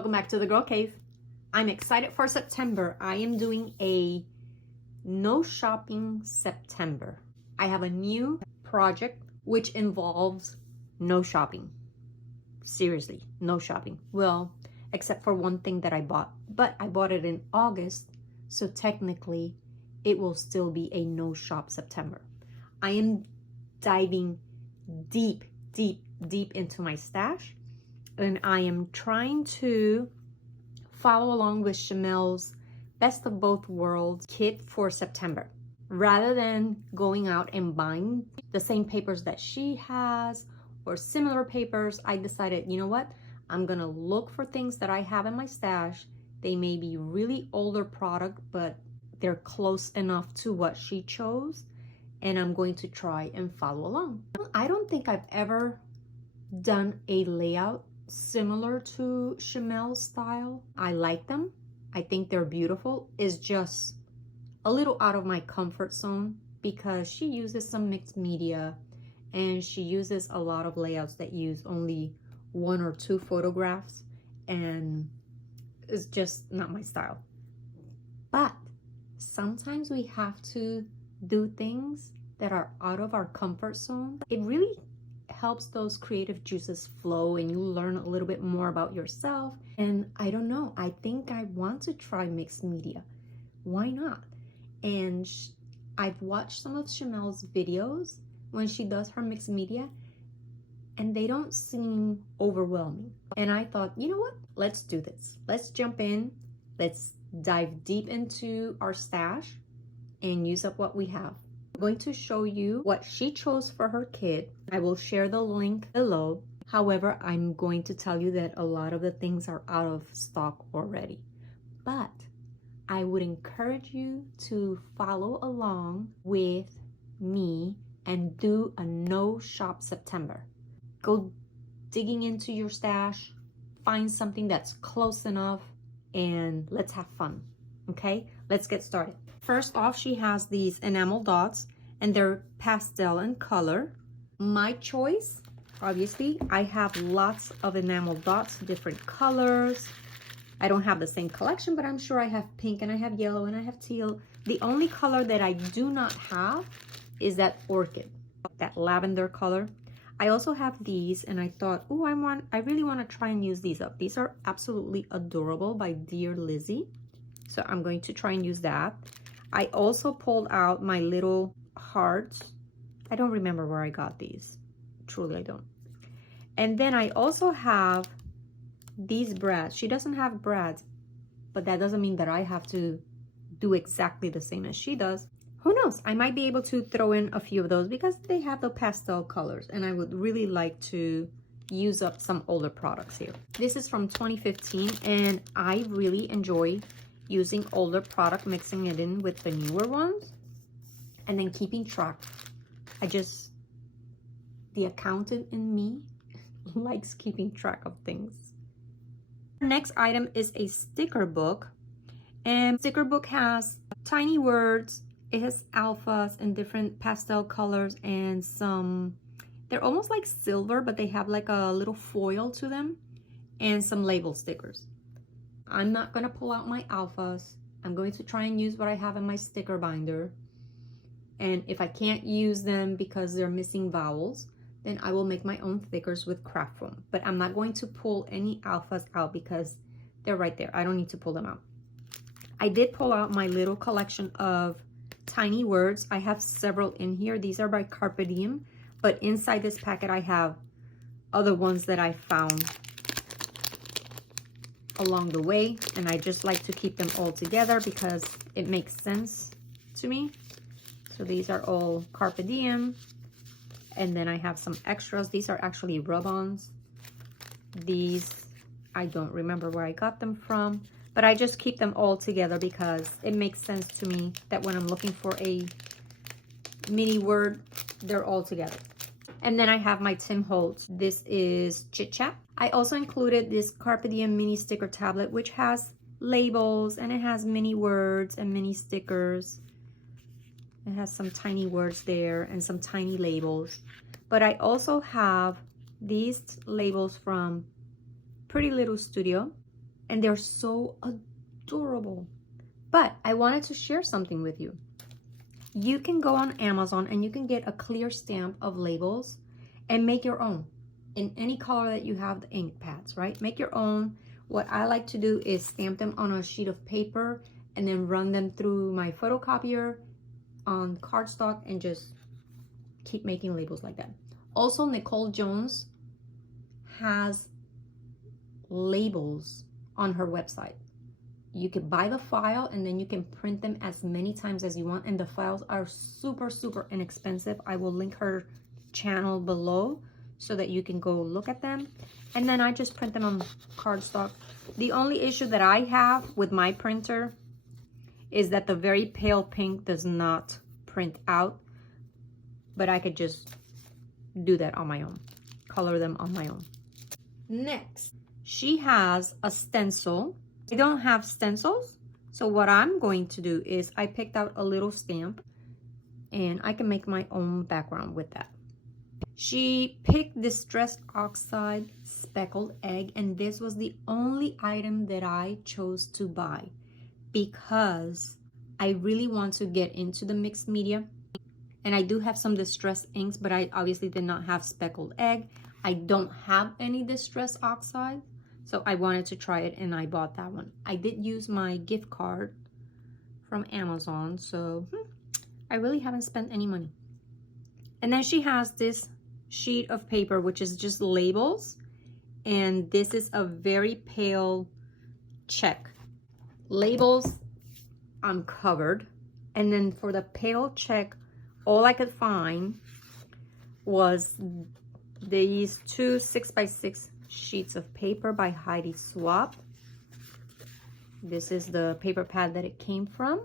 Welcome back to the Girl Cave. I'm excited for September. I am doing a no shopping September. I have a new project which involves no shopping. Seriously, no shopping. Well, except for one thing that I bought, but I bought it in August, so technically it will still be a no shop September. I am diving deep into my stash, and I am trying to follow along with Shimelle's Best of Both Worlds kit for September. Rather than going out and buying the same papers that she has or similar papers, I decided, you know what? I'm gonna look for things that I have in my stash. They may be really older product, but they're close enough to what she chose, and I'm going to try and follow along. I don't think I've ever done a layout similar to Shimelle's style. I like them. I think they're beautiful. It's just a little out of my comfort zone because she uses some mixed media and she uses a lot of layouts that use only 1 or 2 photographs, and it's just not my style. But sometimes we have to do things that are out of our comfort zone. It really helps those creative juices flow and you learn a little bit more about yourself. And I don't know, I think I want to try mixed media. Why not? And I've watched some of Shimelle's videos when she does her mixed media, and they don't seem overwhelming. And I thought, you know what? Let's do this. Let's jump in. Let's dive deep into our stash and use up what we have. I'm going to show you what she chose for her kit. I will share the link below. However, I'm going to tell you that a lot of the things are out of stock already. But I would encourage you to follow along with me and do a no shop September. Go digging into your stash, find something that's close enough, and let's have fun. Okay, let's get started. First off, she has these enamel dots, and they're pastel in color. My choice, obviously, I have lots of enamel dots, different colors. I don't have the same collection, but I'm sure I have pink and I have yellow and I have teal. The only color that I do not have is that orchid, that lavender color. I also have these, and I thought, oh, I really want to try and use these up. These are absolutely adorable by Dear Lizzie. So I'm going to try and use that. I also pulled out my little hearts. I don't remember where I got these. Truly, I don't. And then I also have these brads. She doesn't have brads, but that doesn't mean that I have to do exactly the same as she does. Who knows? I might be able to throw in a few of those because they have the pastel colors, and I would really like to use up some older products here. This is from 2015, and I really enjoy using older product, mixing it in with the newer ones, and then keeping track. The accountant in me likes keeping track of things. Next item is a sticker book, and sticker book has tiny words. It has alphas in different pastel colors and some, they're almost like silver, but they have like a little foil to them, and some label stickers. I'm not gonna pull out my alphas. I'm going to try and use what I have in my sticker binder. And if I can't use them because they're missing vowels, then I will make my own stickers with craft foam. But I'm not going to pull any alphas out because they're right there. I don't need to pull them out. I did pull out my little collection of tiny words. I have several in here. These are by Carpe Diem, but inside this packet I have other ones that I found along the way, and I just like to keep them all together because it makes sense to me. So these are all Carpe Diem, and then I have some extras. These are actually rub-ons. These, I don't remember where I got them from, but I just keep them all together because it makes sense to me that when I'm looking for a mini word, they're all together. And then I have my Tim Holtz. This is Chit Chat. I also included this Carpe Diem mini sticker tablet, which has labels, and it has mini words and mini stickers. It has some tiny words there and some tiny labels. But I also have these labels from Pretty Little Studio. and they're so adorable. But I wanted to share something with you. You can go on Amazon and you can get a clear stamp of labels and make your own in any color that you have the ink pads, right? Make your own. What I like to do is stamp them on a sheet of paper and then run them through my photocopier on cardstock and just keep making labels like that. Also, Nicole Jones has labels on her website. You can buy the file and then you can print them as many times as you want, and the files are super inexpensive. I will link her channel below so that you can go look at them. And then I just print them on cardstock. The only issue that I have with my printer is that the very pale pink does not print out, but I could just do that on my own, color them on my own. Next, she has a stencil. I don't have stencils, so what I'm going to do is I picked out a little stamp and I can make my own background with that. She picked Distressed Oxide Speckled Egg, and this was the only item that I chose to buy because I really want to get into the mixed media. And I do have some distressed inks, but I obviously did not have Speckled Egg. I don't have any Distressed Oxide, so I wanted to try it and I bought that one. I did use my gift card from Amazon, so I really haven't spent any money. And then she has this sheet of paper, which is just labels. And this is a very pale check. Labels, I'm covered. And then for the pale check, all I could find was these two 6x6 sheets of paper by Heidi Swapp. This is the paper pad that it came from.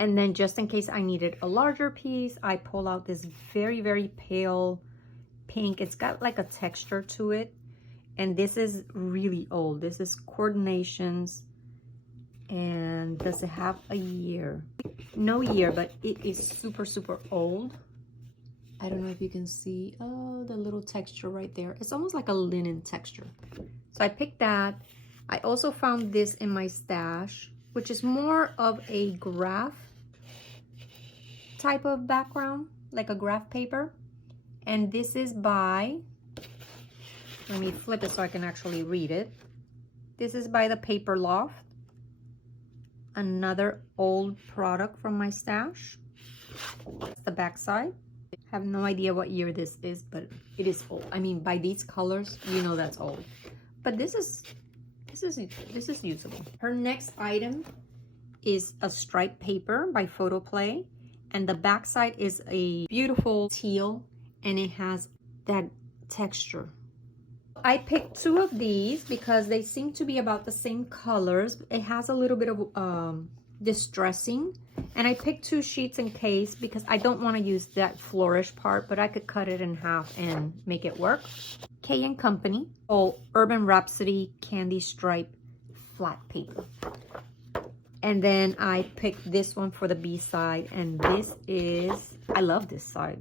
And then just in case I needed a larger piece, I pull out this very pale pink. It's got like a texture to it. And this is really old. This is Coordinations. And does it have a year? No year, but it is super old. I don't know if you can see, oh, the little texture right there. It's almost like a linen texture. So I picked that. I also found this in my stash, which is more of a graph type of background, like a graph paper. And this is by, let me flip it so I can actually read it. This is by the Paper Loft. Another old product from my stash. That's the back side. I have no idea what year this is, but it is old. I mean, by these colors, you know that's old. But this is usable. Her next item is a striped paper by Photoplay, and the back side is a beautiful teal, and it has that texture. I picked two of these because they seem to be about the same colors. It has a little bit of distressing, and I picked two sheets in case because I don't want to use that flourish part, but I could cut it in half and make it work. K & Company, Urban Rhapsody Candy Stripe flat paper. And then I picked this one for the B side, and this is, I love this side.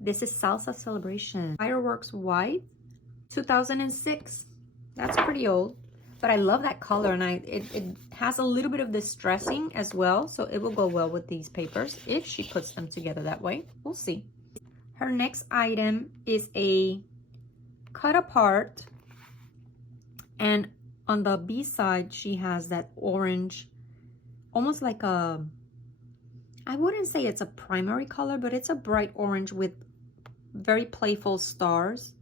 This is Salsa Celebration Fireworks White, 2006. That's pretty old, but I love that color, and it has a little bit of distressing as well, so it will go well with these papers if she puts them together that way. We'll see. Her next item is a cut apart, and on the B side she has that orange, almost like a, I wouldn't say it's a primary color, but it's a bright orange with very playful stars.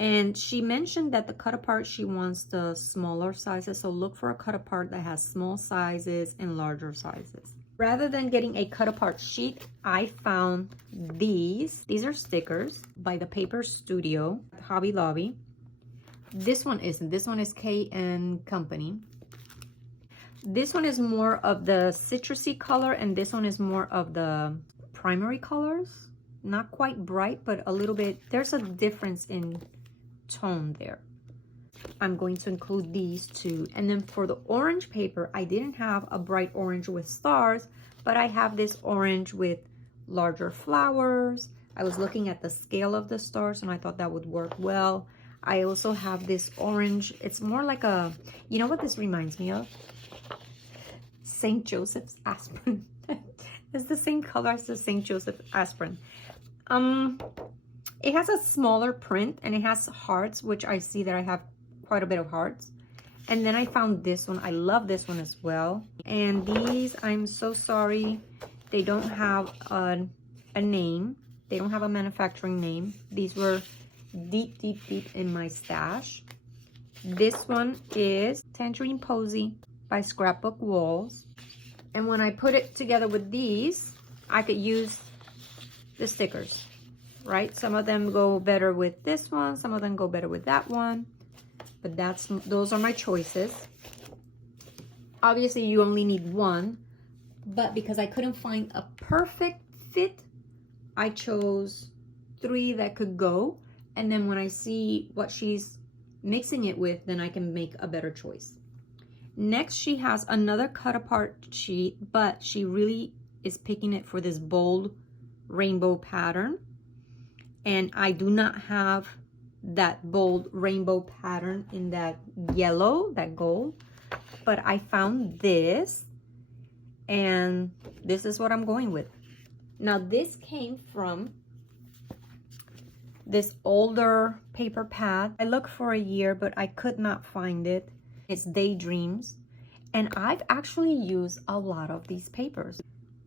And she mentioned that the cut apart, she wants the smaller sizes, so look for a cut apart that has small sizes and larger sizes. Rather than getting a cut apart sheet, I found these. These are stickers by the Paper Studio, Hobby Lobby. This one isn't. This one is K & Company. This one is more of the citrusy color, and this one is more of the primary colors. Not quite bright, but a little bit. There's a difference in tone there. I'm going to include these two. And then for the orange paper, I didn't have a bright orange with stars, but I have this orange with larger flowers. I was looking at the scale of the stars and I thought that would work well. I also have this orange. It's more like a, you know what this reminds me of? St. Joseph's aspirin. It's the same color as the St. Joseph aspirin. It has a smaller print and it has hearts, which I see that I have quite a bit of hearts. And then I found this one. I love this one as well. And these, I'm so sorry, they don't have a name. They don't have a manufacturing name. These were deep, deep, deep in my stash. This one is Tangerine Posy by Scrapbook Walls. And when I put it together with these, I could use the stickers, right? Some of them go better with this one. Some of them go better with that one. But those are my choices. Obviously, you only need one. But because I couldn't find a perfect fit, I chose 3 that could go. And then when I see what she's mixing it with, then I can make a better choice. Next, she has another cut apart sheet, but she really is picking it for this bold rainbow pattern. And I do not have that bold rainbow pattern in that yellow, that gold. But I found this, and this is what I'm going with. Now, this came from this older paper pad. I looked for a year, but I could not find it. It's Daydreams. And I've actually used a lot of these papers.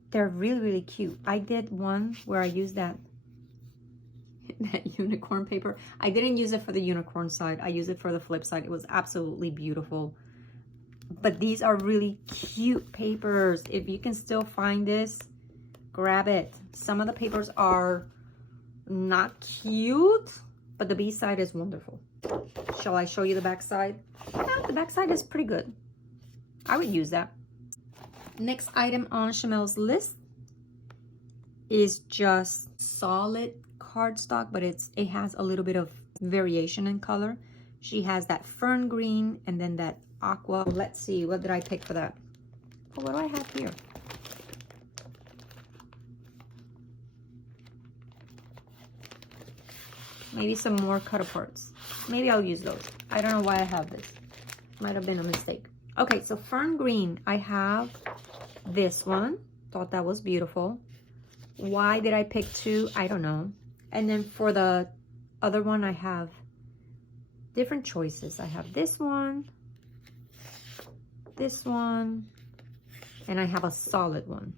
They're really, really cute. I did one where I used that unicorn paper. I didn't use it for the unicorn side. I used it for the flip side. It was absolutely beautiful. But these are really cute papers. If you can still find this, grab it. Some of the papers are not cute, but the B side is wonderful. Shall I show you the back side? Yeah, the back side is pretty good. I would use that. Next item on Shimelle's list is just solid cardstock, but it has a little bit of variation in color. She has that fern green and then that aqua. Let's see, what did I pick for that? Oh, what do I have here? Maybe some more cut aparts. Maybe I'll use those. I don't know why I have this. Might have been a mistake. Okay, so fern green, I have this one. Thought that was beautiful. Why did I pick 2? I don't know. And then for the other one, I have different choices. I have this one, and I have a solid one.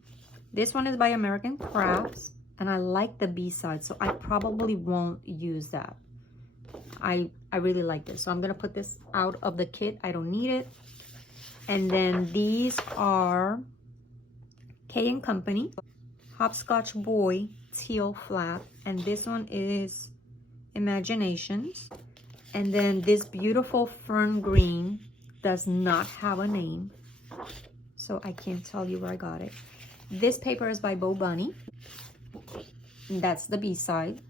This one is by American Crafts, and I like the B-side, so I probably won't use that. I really like this, so I'm gonna put this out of the kit. I don't need it. And then these are K & Company Hopscotch Boy Teal Flat, and this one is Imaginations. And then this beautiful fern green does not have a name, so I can't tell you where I got it. This paper is by Bo Bunny. That's the B-side.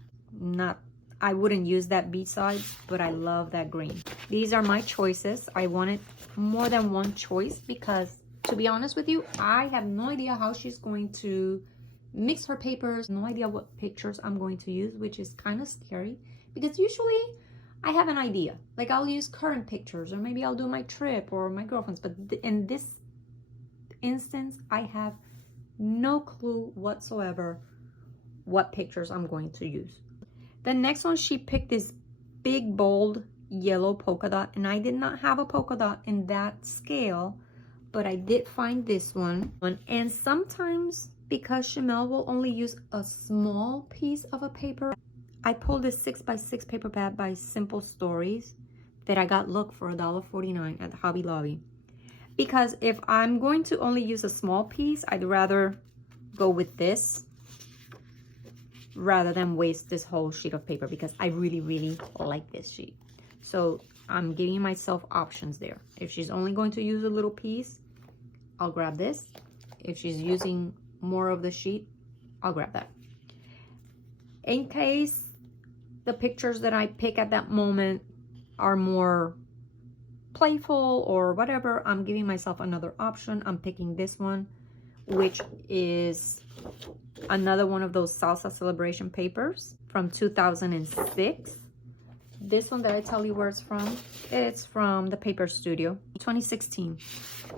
I wouldn't use that B-side, but I love that green. These are my choices. I wanted more than one choice because, to be honest with you, I have no idea how she's going to mix her papers. No idea what pictures I'm going to use, which is kind of scary because usually I have an idea. Like I'll use current pictures, or maybe I'll do my trip or my girlfriend's. But in this instance, I have no clue whatsoever what pictures I'm going to use. The next one, she picked this big, bold yellow polka dot, and I did not have a polka dot in that scale, but I did find this one. And sometimes, because Shimelle will only use a small piece of a paper, I pulled this 6x6 paper pad by Simple Stories that I got, look, for $1.49 at Hobby Lobby. Because if I'm going to only use a small piece, I'd rather go with this rather than waste this whole sheet of paper, because I really, really like this sheet. So I'm giving myself options there. If she's only going to use a little piece, I'll grab this. If she's using more of the sheet, I'll grab that. In case the pictures that I pick at that moment are more playful or whatever, I'm giving myself another option. I'm picking this one, which is another one of those Salsa Celebration papers from 2006. This one that I tell you where it's from, it's from the Paper Studio, 2016.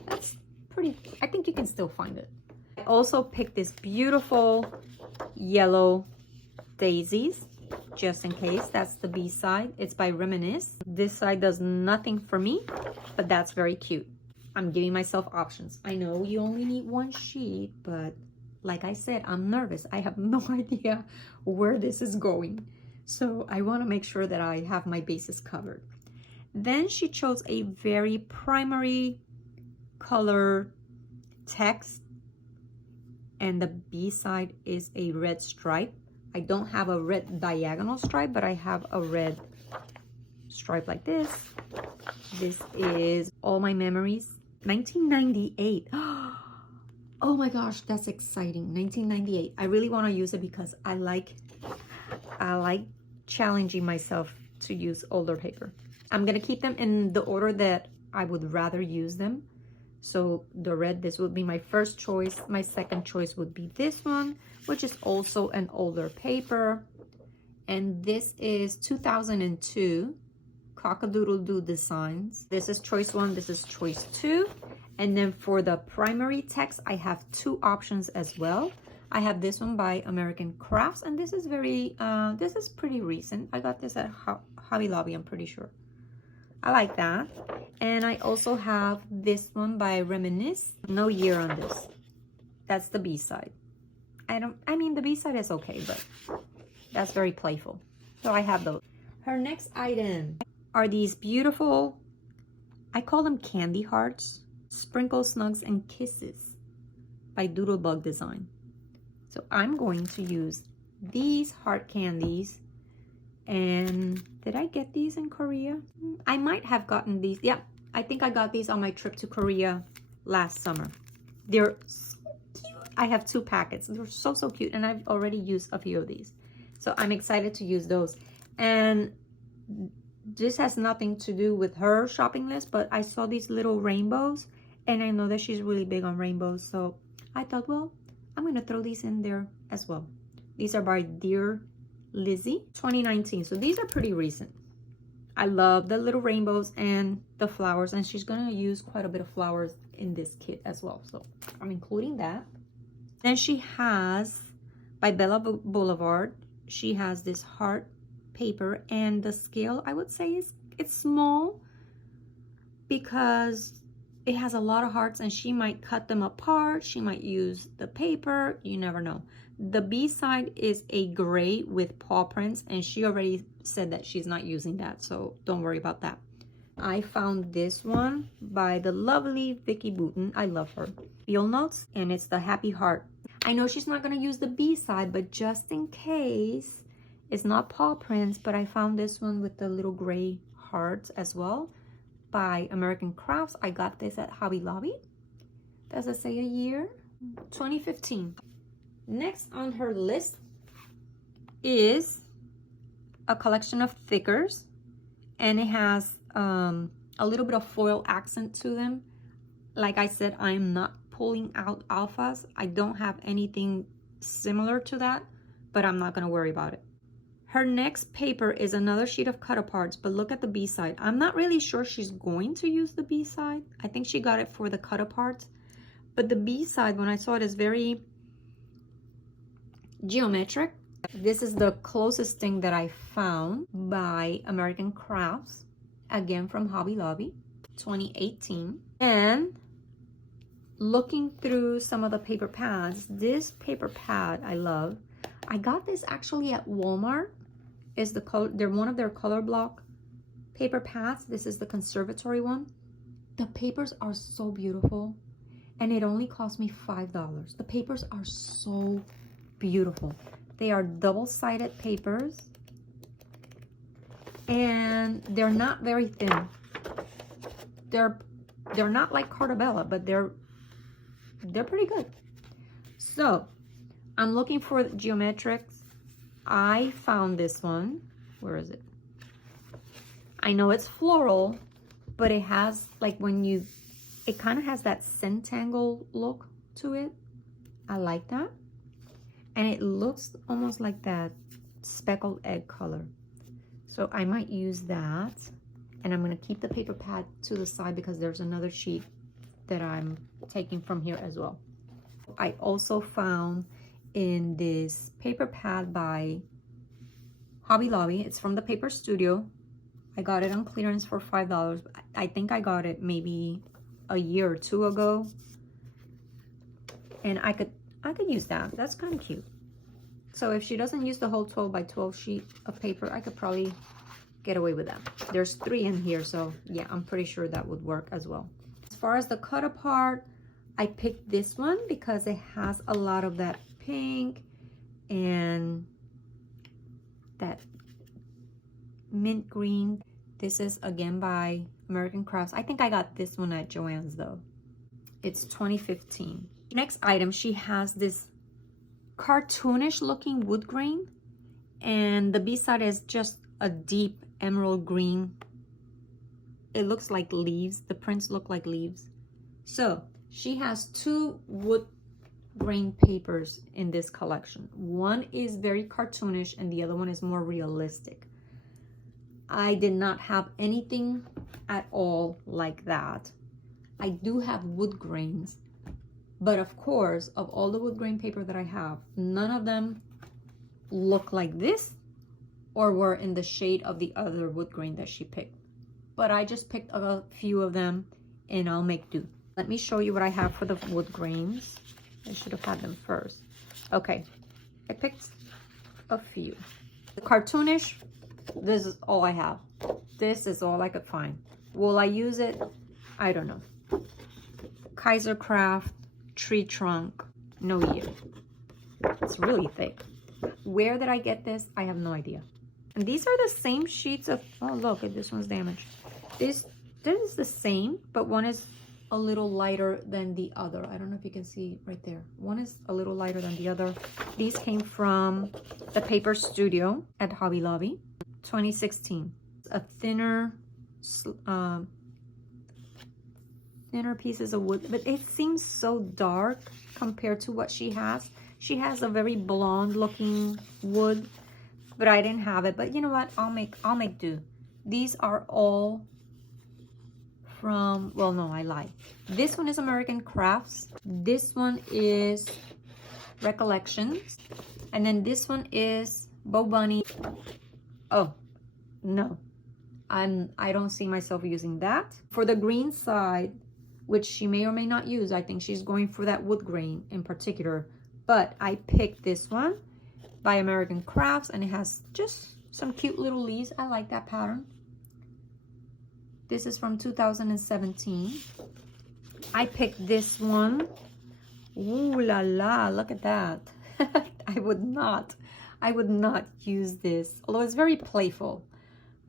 That's pretty, I think you can still find it. I also picked this beautiful yellow daisies, just in case. That's the B side. It's by Reminisce. This side does nothing for me, but that's very cute. I'm giving myself options. I know you only need one sheet, but like I said, I'm nervous. I have no idea where this is going. So I want to make sure that I have my bases covered. Then she chose a very primary color text, and the B side is a red stripe. I don't have a red diagonal stripe, but I have a red stripe like this. This is All My Memories, 1998. Oh my gosh, that's exciting. 1998. I really want to use it because I like challenging myself to use older paper. I'm gonna keep them in the order that I would rather use them. So the red, this would be my first choice. My second choice would be this one, which is also an older paper. And this is 2002 Cock-a-Doodle-Doo Designs. This is choice 1, this is choice 2. And then for the primary text, I have 2 options as well. I have this one by American Crafts, and this is this is pretty recent. I got this at Hobby Lobby, I'm pretty sure. I like that. And I also have this one by Reminisce. No year on this. That's the B side. I mean, the B side is okay, but that's very playful. So I have those. Her next item are these beautiful, I call them candy hearts, Sprinkle Snugs and Kisses by Doodlebug Design. So I'm going to use these heart candies. And did I get these in Korea? I might have gotten these. Yeah, I think I got these on my trip to Korea last summer. They're so cute. I have 2 packets. They're so cute. And I've already used a few of these. So I'm excited to use those. And this has nothing to do with her shopping list, but I saw these little rainbows. And I know that she's really big on rainbows. So I thought, well, I'm going to throw these in there as well. These are by Dear Lizzie, 2019. So these are pretty recent. I love the little rainbows and the flowers, and she's gonna use quite a bit of flowers in this kit as well. So I'm including that. Then she has, by Bella Boulevard, she has this heart paper, and the scale, I would say, it's small because it has a lot of hearts, and she might cut them apart. She might use the paper. You never know. The B side is a gray with paw prints, and she already said that she's not using that, so don't worry about that. I found this one by the lovely Vicky Booten. I love her. Feel Notes, and it's the Happy Heart. I know she's not going to use the B side, but just in case, it's not paw prints, but I found this one with the little gray hearts as well by American Crafts. I got this at Hobby Lobby. Does it say a year? 2015. Next on her list is a collection of thickers, and it has a little bit of foil accent to them. Like I said, I'm not pulling out alphas. I don't have anything similar to that, but I'm not going to worry about it. Her next paper is another sheet of cut aparts, but look at the B side. I'm not really sure she's going to use the B side. I think she got it for the cut aparts, but the B side, when I saw it, is very geometric. This is the closest thing that I found by American Crafts, again from Hobby Lobby, 2018. And looking through some of the paper pads, this paper pad I love. I got this actually at Walmart. Is the color, they're one of their color block paper pads. This is the conservatory one. The papers are so beautiful, and it only cost me $5. The papers are so beautiful. They are double-sided papers, and they're not very thin. They're not like Cartabella, but they're pretty good. So I'm looking for geometrics. I found this one. Where is it? I know it's floral, but it has, like, it kind of has that Centangle look to it. I like that. And it looks almost like that speckled egg color. So I might use that. And I'm going to keep the paper pad to the side because there's another sheet that I'm taking from here as well. I also found in this paper pad by Hobby Lobby. It's from the Paper Studio. I got it on clearance for $5. I think I got it maybe a year or two ago. And I could use that. That's kind of cute. So if she doesn't use the whole 12 by 12 sheet of paper, I could probably get away with that. There's 3 in here, so yeah, I'm pretty sure that would work as well. As far as the cut apart, I picked this one because it has a lot of that pink and that mint green. This is again by American Crafts. I think I got this one at Joann's though. It's 2015. Next item, she has this cartoonish looking wood grain, and the B-side is just a deep emerald green. It looks like leaves. The prints look like leaves. So she has 2 wood grain papers in this collection. One is very cartoonish and the other one is more realistic. I did not have anything at all like that. I do have wood grains, but of course, of all the wood grain paper that I have, none of them look like this or were in the shade of the other wood grain that she picked. But I just picked a few of them and I'll make do. Let me show you what I have for the wood grains. I should have had them first. Okay, I picked a few. The cartoonish, this is all I have. This is all I could find. Will I use it? I don't know. Kaiser Craft Tree Trunk, no year. It's really thick. Where did I get this? I have no idea. And these are the same sheets of, oh look, this one's damaged. This is the same, but one is a little lighter than the other. I don't know if you can see right there. One is a little lighter than the other. These came from the Paper Studio at Hobby Lobby, 2016. A thinner pieces of wood, but it seems so dark compared to what she has. She has a very blonde looking wood, but I didn't have it. But you know what? I'll make do. These are all from, well, no, I lied. This one is American Crafts. This one is Recollections. And then this one is Bo Bunny. Oh, no. I don't see myself using that. For the green side, which she may or may not use, I think she's going for that wood grain in particular. But I picked this one by American Crafts, and it has just some cute little leaves. I like that pattern. This is from 2017. I picked this one. Ooh la la, look at that. I would not use this, although it's very playful.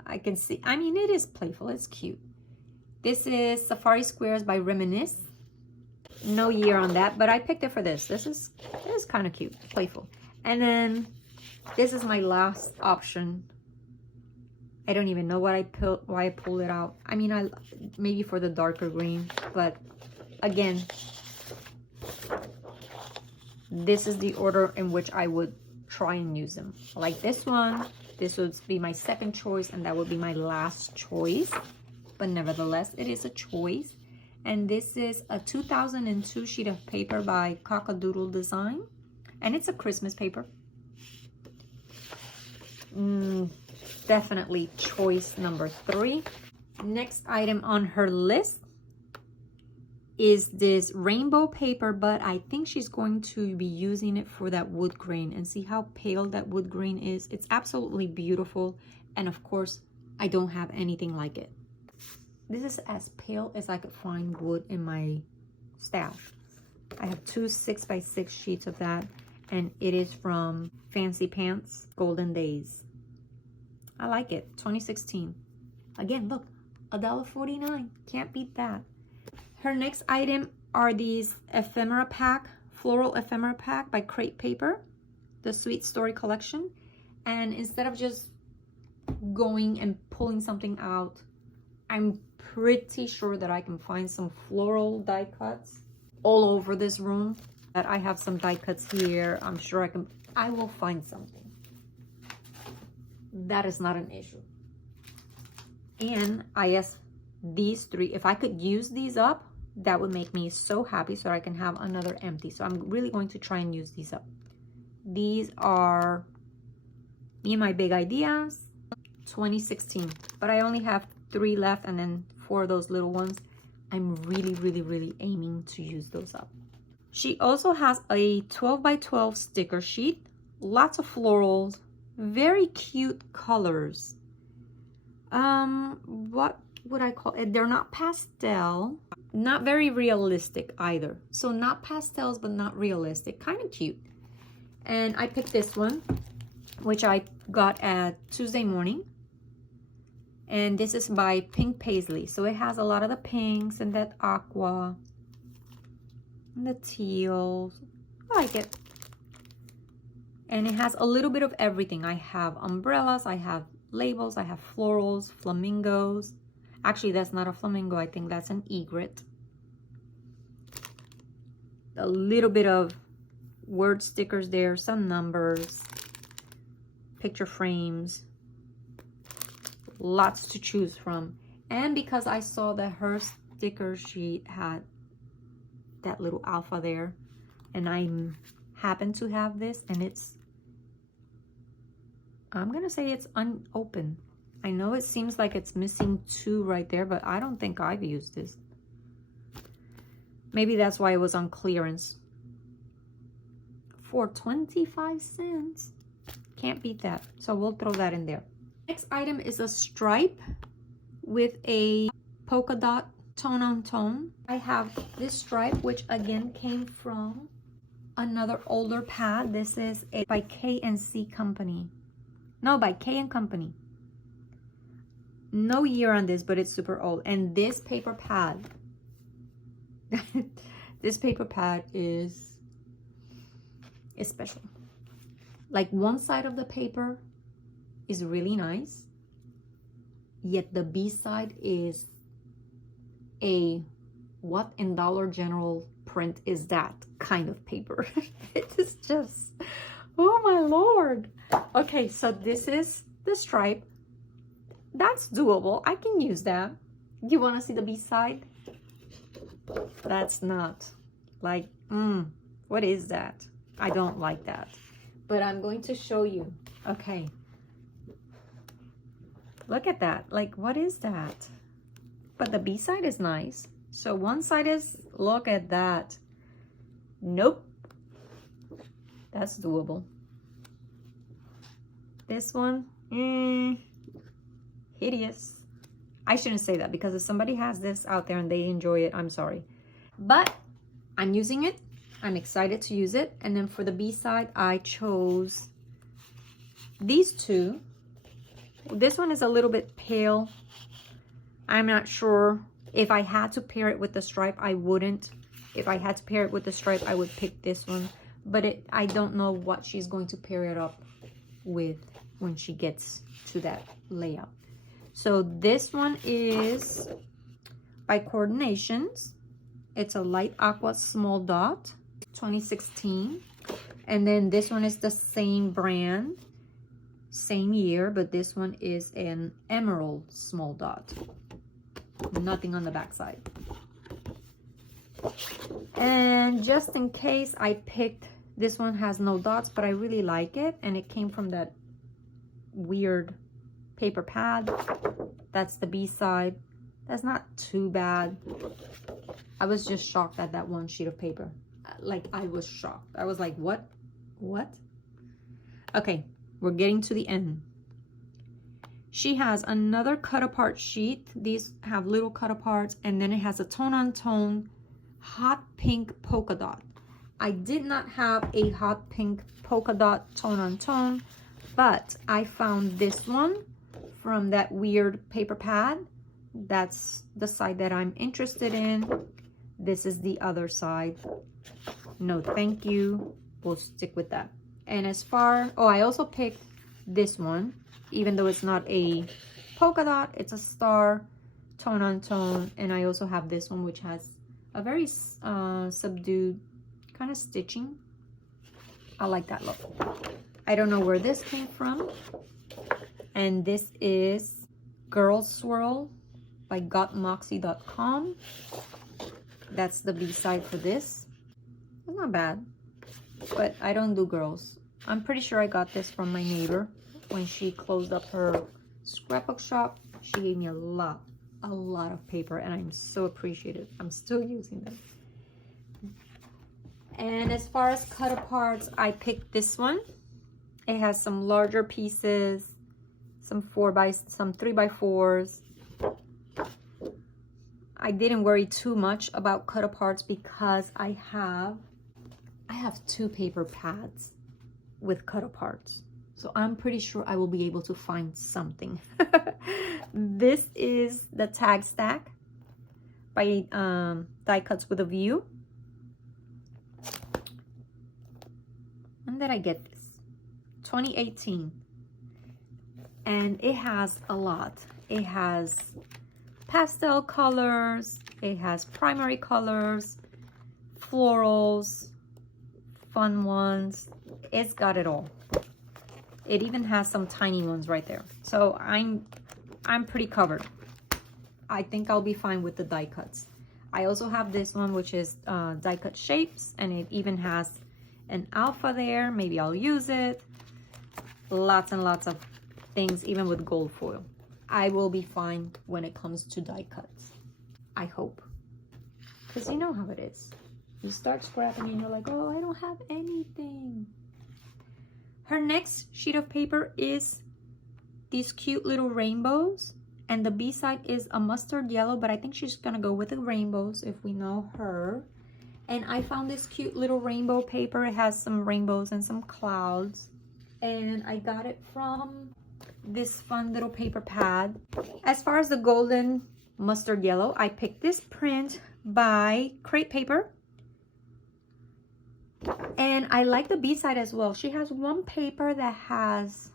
I can see, I mean, it is playful, it's cute. This is Safari Squares by Reminisce. No year on that, but I picked it for this. This is kind of cute, playful. And then this is my last option. I don't even know why I pulled it out. I mean, maybe for the darker green, but again, this is the order in which I would try and use them. Like this one, this would be my second choice, and that would be my last choice. But nevertheless, it is a choice. And this is a 2002 sheet of paper by Cockadoodle Design. And it's a Christmas paper. Definitely choice number 3. Next item on her list is this rainbow paper, but I think she's going to be using it for that wood grain. And see how pale that wood grain is? It's absolutely beautiful. And of course, I don't have anything like it. This is as pale as I could find wood in my stash. I have 2 6x6 sheets of that, and it is from Fancy Pants Golden Days. I like it. 2016. Again, look, $1.49. Can't beat that. Her next item are these ephemera pack, floral ephemera pack by Crate Paper, the Sweet Story collection. And instead of just going and pulling something out, I'm pretty sure that I can find some floral die cuts all over this room. That I have some die cuts here. I'm sure I will find something. That is not an issue. And I asked these three, if I could use these up, that would make me so happy, so I can have another empty. So I'm really going to try and use these up. These are Me and My Big Ideas 2016, but I only have 3 left, and then 4 of those little ones. I'm really aiming to use those up. She also has a 12 by 12 sticker sheet, lots of florals, very cute colors. What would I call it? They're not pastel, not very realistic either. So not pastels, but not realistic, kind of cute. And I picked this one, which I got at Tuesday morning. And this is by Pink Paisley. So it has a lot of the pinks and that aqua and the teals. I like it. And it has a little bit of everything. I have umbrellas, I have labels, I have florals, flamingos. Actually, that's not a flamingo. I think that's an egret. A little bit of word stickers there, some numbers, picture frames. Lots to choose from. And because I saw that her sticker sheet had that little alpha there, and I happen to have this, and I'm gonna say it's unopened. I know it seems like it's missing 2 right there, but I don't think I've used this. Maybe that's why it was on clearance for 25 cents. Can't beat that. So we'll throw that in there. Next item is a stripe with a polka dot tone on tone. I have this stripe, which again came from another older pad. This is by K&C Company. No, by K & Company. No year on this, but it's super old. And this paper pad, this paper pad is special. Like, one side of the paper is really nice, yet the B side is a what in Dollar General print is that kind of paper. It is just, oh my Lord. Okay, so this is the stripe. That's doable. I can use that. Do you want to see the B side? That's not like, what is that? I don't like that, but I'm going to show you. Okay, look at that. Like, what is that? But the B side is nice. So one side is, look at that. Nope, that's doable. This one, hideous. I shouldn't say that, because if somebody has this out there and they enjoy it, I'm sorry, but I'm using it. I'm excited to use it. And then for the B side, I chose these 2. This one is a little bit pale. I'm not sure. If I had to pair it with the stripe, I wouldn't. If I had to pair it with the stripe, I would pick this one. But I don't know what she's going to pair it up with when she gets to that layout. So this one is by Coordinations. It's a light aqua small dot, 2016. And then this one is the same brand, same year, but this one is an emerald small dot. Nothing on the back side. And just in case, I picked, this one has no dots, but I really like it, and it came from that weird paper pad. That's the B side. That's not too bad. I was just shocked at that one sheet of paper. Like, I was shocked. I was like, what? Okay, we're getting to the end. She has another cut apart sheet. These have little cut aparts, and then it has a tone on tone hot pink polka dot. I did not have a hot pink polka dot tone on tone, but I found this one from that weird paper pad. That's the side that I'm interested in. This is the other side. No, thank you. We'll stick with that. And as far, oh, I also picked this one, even though it's not a polka dot, it's a star, tone on tone. And I also have this one, which has a very subdued kind of stitching. I like that look. I don't know where this came from. And this is Girl Swirl by gotmoxie.com. That's the B-side for this. It's not bad, but I don't do girls. I'm pretty sure I got this from my neighbor when she closed up her scrapbook shop. She gave me a lot of paper, and I'm so appreciative. I'm still using them. And as far as cut aparts, I picked this one. It has some larger pieces, some 3x4s. I didn't worry too much about cut aparts because I have 2 paper pads with cut aparts. So I'm pretty sure I will be able to find something. This is the Tag Stack by Die Cuts with a View. When did I get this? 2018. And it has a lot. It has pastel colors, it has primary colors, florals, fun ones. It's got it all. It even has some tiny ones right there. So I'm pretty covered. I think I'll be fine with the die cuts. I also have this one, which is die cut shapes, and it even has an alpha there. Maybe I'll use it. Lots and lots of things, even with gold foil. I will be fine when it comes to die cuts. I hope. Because you know how it is. You start scrapping and you're like, oh, I don't have anything. Her next sheet of paper is these cute little rainbows. And the B-side is a mustard yellow, but I think she's gonna go with the rainbows if we know her. And I found this cute little rainbow paper. It has some rainbows and some clouds. And I got it from this fun little paper pad. As far as the golden mustard yellow, I picked this print by Crate Paper. And I like the B-side as well. She has one paper that has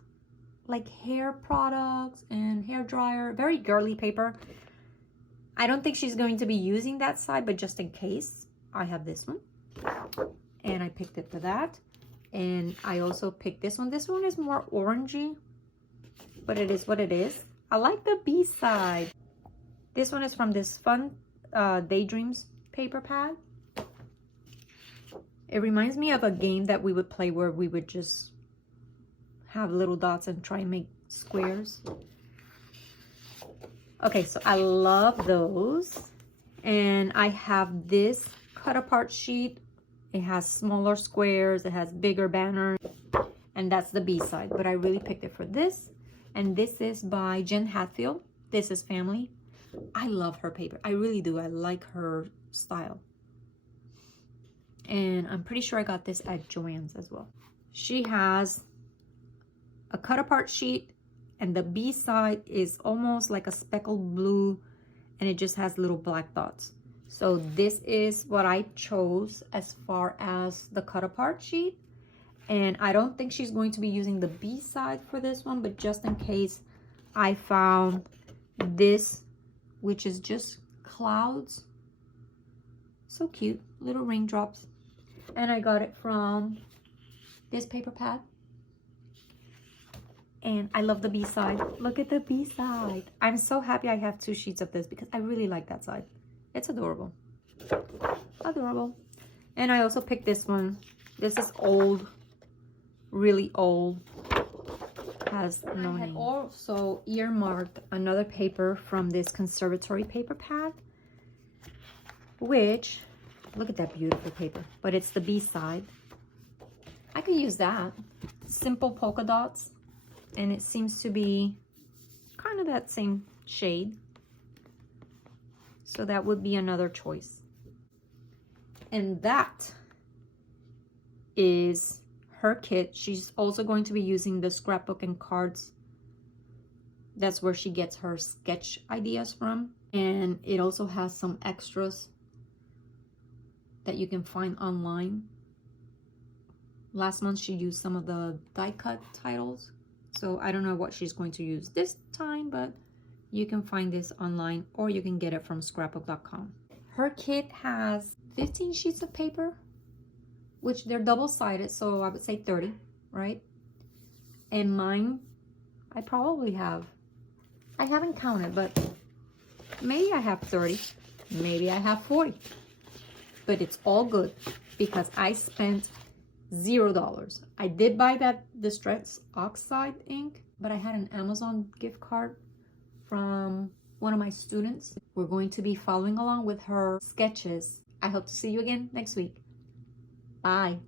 like hair products and hair dryer, very girly paper. I don't think she's going to be using that side, but just in case, I have this one. And I picked it for that. And I also picked this one. This one is more orangey, but it is what it is. I like the B-side. This one is from this fun Daydreams paper pad. It reminds me of a game that we would play where we would just have little dots and try and make squares. Okay, so I love those. And I have this cut apart sheet. It has smaller squares, it has bigger banners, and that's the B-side. But I really picked it for this. And this is by Jen Hatfield. This is Family. I love her paper. I really do. I like her style. And I'm pretty sure I got this at Joann's as well. She has a cut apart sheet, and the B-side is almost like a speckled blue, and it just has little black dots. So this is what I chose as far as the cut apart sheet. And I don't think she's going to be using the B-side for this one, but just in case, I found this, which is just clouds. So cute, little raindrops. And I got it from this paper pad. And I love the B-side. Look at the B-side. I'm so happy I have 2 sheets of this because I really like that side. It's adorable. Adorable. And I also picked this one. This is old. Really old. Has no name. I had also earmarked another paper from this conservatory paper pad, which, look at that beautiful paper, but it's the B-side. I could use that. Simple polka dots, and it seems to be kind of that same shade. So that would be another choice. And that is her kit. She's also going to be using the scrapbook and cards. That's where she gets her sketch ideas from. And it also has some extras that you can find online. Last month she used some of the die cut titles. So I don't know what she's going to use this time, but you can find this online or you can get it from scrapbook.com. Her kit has 15 sheets of paper, which they're double-sided, so I would say 30, right? And mine, I I haven't counted, but maybe I have 30, maybe I have 40. But it's all good because I spent $0. I did buy that Distress Oxide ink, but I had an Amazon gift card from one of my students. We're going to be following along with her sketches. I hope to see you again next week. Bye.